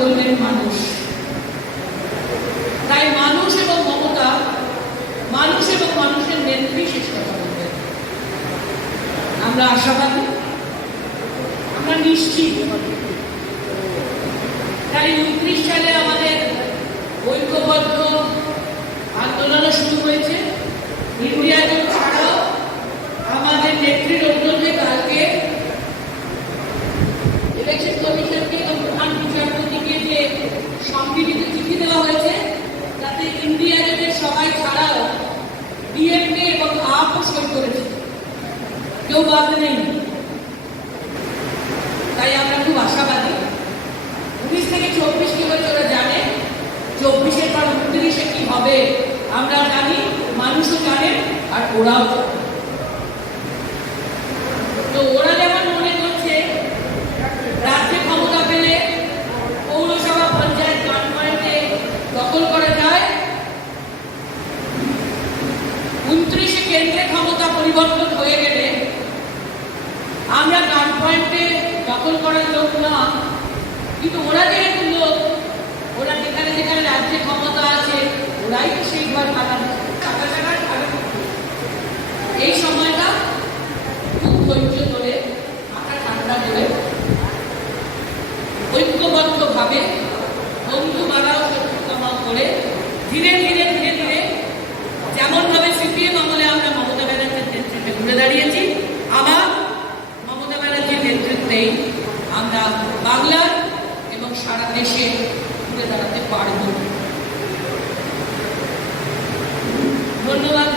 বললেন মানুষ। তাই মানুষ এবং মমতা, মানুষ এবং মানুষের নেত্রী শেষ কথা বলবেন। আমরা আশাবাদী, আমরা নিশ্চিত। তাই 29 সালে আমাদের ঐক্যবদ্ধ আন্দোলনও শুরু হয়েছে। ইন্ডিয়া জোট ছাড়াও আমাদের নেত্রীর অনুরোধে কালকে ইলেকশন কমিশনকে এবং প্রধান বিচারপতিকে যে সম্মিলিত চিঠি দেওয়া হয়েছে, তাতে ইন্ডিয়া জোটের সবাই ছাড়াও ডিএমকে এবং আপও সই করেছে, কেউ বাদ নেই। তাই আমরা খুব আশাবাদী। 19 থেকে 24 কি হয়েছে ওরা জানে, 24-এর পর 29-এ কি হবে আমরা জানি, মানুষও জানে, আর ওরাও জানে। তো ওরা যেমন মনে করছে রাজ্যে ক্ষমতা পেলে পৌরসভা পঞ্চায়েত গান পয়েন্টে দখল করা যায়, 29-এ কেন্দ্রে ক্ষমতা পরিবর্তন হয়ে গেলে আমরা গান পয়েন্টে দখল করার লোক না, কিন্তু ওরা যেহেতু লোক, ওরা যেখানে যেখানে রাজ্যে ক্ষমতা আছে ওরাই তো সেই ঘর বানাবে। এই সময়টা খুব ধৈর্য ধরে, মাথা ঠান্ডা করে, ঐক্যবদ্ধভাবে, বন্ধু বাড়াও শত্রুতমা করে ধীরে ধীরে ধীরে ধীরে যেমনভাবে সিপিএম আমলে আমরা মমতা ব্যানার্জির নেতৃত্বে ঘুরে দাঁড়িয়েছি, আবার মমতা ব্যানার্জির নেতৃত্বেই আমরা বাংলার এবং সারা দেশে ঘুরে দাঁড়াতে পারব। ধন্যবাদ।